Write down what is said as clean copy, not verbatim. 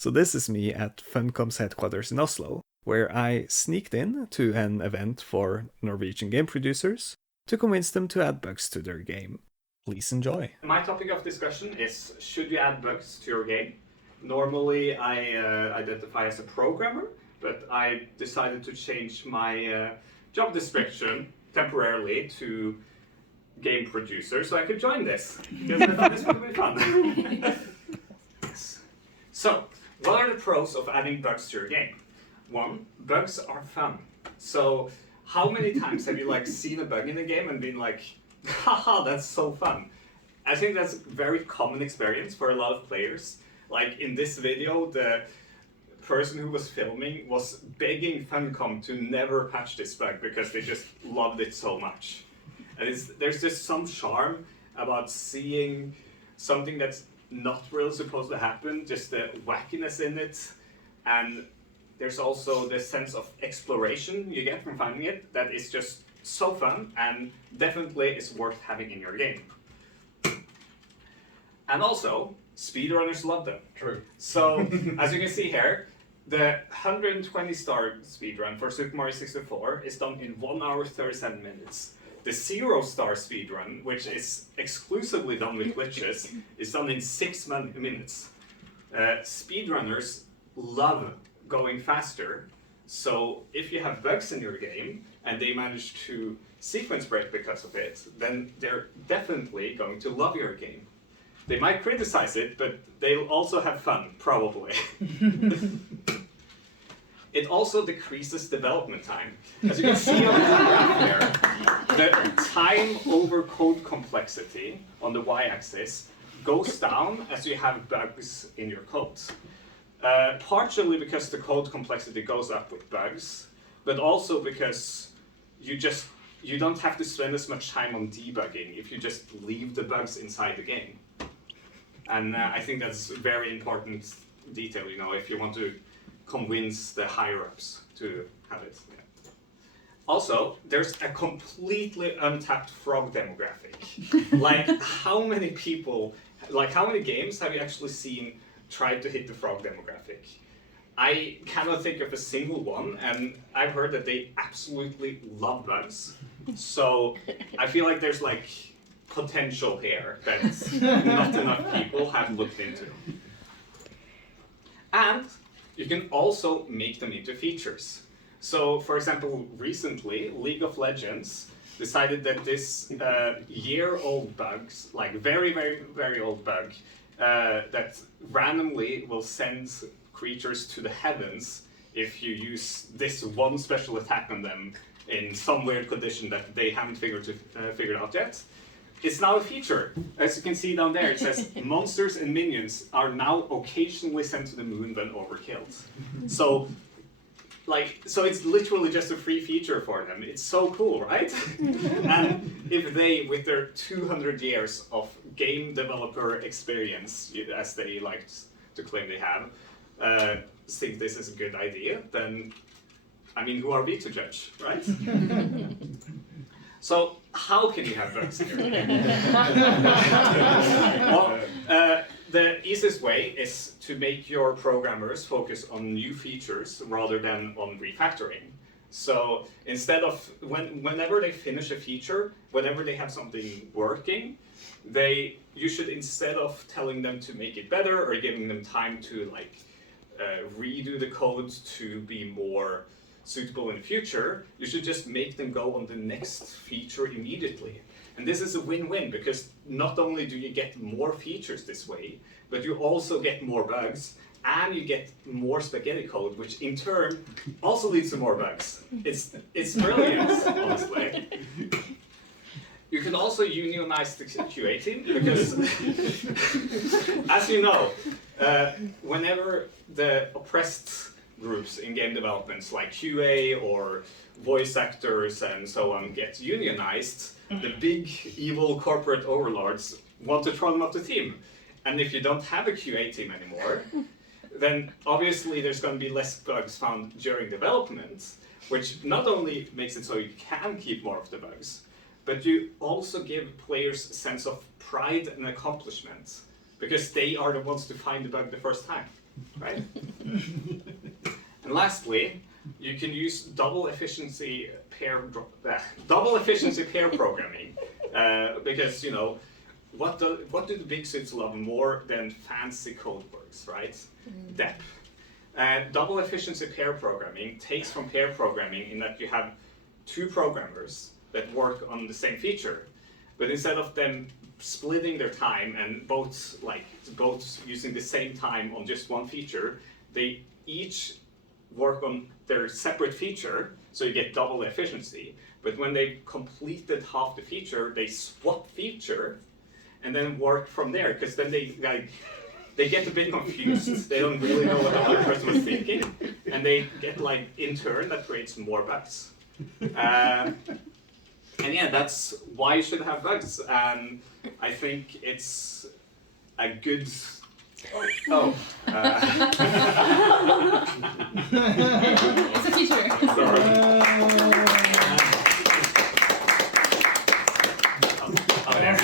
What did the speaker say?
So this is me at Funcom's headquarters in Oslo, where I sneaked in to an event for Norwegian game producers to convince them to add bugs to their game. Please enjoy. My topic of discussion is, should you add bugs to your game? Normally I identify as a programmer, but I decided to change my job description temporarily to game producer so I could join this, because I thought this would be fun. So, what are the pros of adding bugs to your game? One, bugs are fun. So, how many times have you seen a bug in a game and been like, haha, that's so fun? I think that's a very common experience for a lot of players. Like in this video, the person who was filming was begging Funcom to never patch this bug because they just loved it so much. And there's just some charm about seeing something that's not really supposed to happen, just the wackiness in it. And there's also the sense of exploration you get from finding it that is just so fun and definitely is worth having in your game. And also, speedrunners love them. True. So, as you can see here, the 120-star speedrun for Super Mario 64 is done in 1 hour 37 minutes. The 0-star speedrun, which is exclusively done with glitches, is done in 6 minutes. Speedrunners love going faster, so if you have bugs in your game and they manage to sequence break because of it, then they're definitely going to love your game. They might criticize it, but they'll also have fun, probably. It also decreases development time. As you can see on the graph here, the time over code complexity on the y-axis goes down as you have bugs in your code. Partially because the code complexity goes up with bugs, but also because you don't have to spend as much time on debugging if you just leave the bugs inside the game. And I think that's a very important detail, if you want to convince the higher-ups to have it. Yeah. Also, there's a completely untapped frog demographic. How many people, how many games have you actually seen try to hit the frog demographic? I cannot think of a single one, and I've heard that they absolutely love bugs. So I feel like there's potential here that not enough people have looked into. And you can also make them into features. So, for example, recently, League of Legends decided that this year-old bugs, very, very, very old bug, that randomly will send creatures to the heavens if you use this one special attack on them in some weird condition that they haven't figured out yet. It's now a feature. As you can see down there, it says monsters and minions are now occasionally sent to the moon when overkilled. So it's literally just a free feature for them. It's so cool, right? And if they, with their 200 years of game developer experience, as they like to claim they have, think this is a good idea, then, who are we to judge, right? So, how can you have bugs in your game? Well, the easiest way is to make your programmers focus on new features rather than on refactoring. So, instead of, whenever they finish a feature, whenever they have something working, you should, instead of telling them to make it better or giving them time to redo the code to be more suitable in the future, you should just make them go on the next feature immediately. And this is a win-win, because not only do you get more features this way, but you also get more bugs, and you get more spaghetti code, which in turn also leads to more bugs. It's brilliant, honestly. You can also unionize the QA team, because as you know, whenever the oppressed groups in game developments like QA or voice actors and so on get unionized, the big evil corporate overlords want to throw them off the team. And if you don't have a QA team anymore, then obviously there's going to be less bugs found during development, which not only makes it so you can keep more of the bugs, but you also give players a sense of pride and accomplishment, because they are the ones to find the bug the first time, right? And lastly, you can use double efficiency pair programming because what do the big suits love more than fancy code works, right? Depth. Double efficiency pair programming takes from pair programming in that you have two programmers that work on the same feature, but instead of them splitting their time and both using the same time on just one feature, they each work on their separate feature, so you get double efficiency. But when they've completed half the feature, they swap feature and then work from there, because then they get a bit confused. They don't really know what the other person was thinking, and they get in turn that creates more bugs. And yeah, that's why you should have bugs. And I think it's a good. It's a feature. Sorry. There.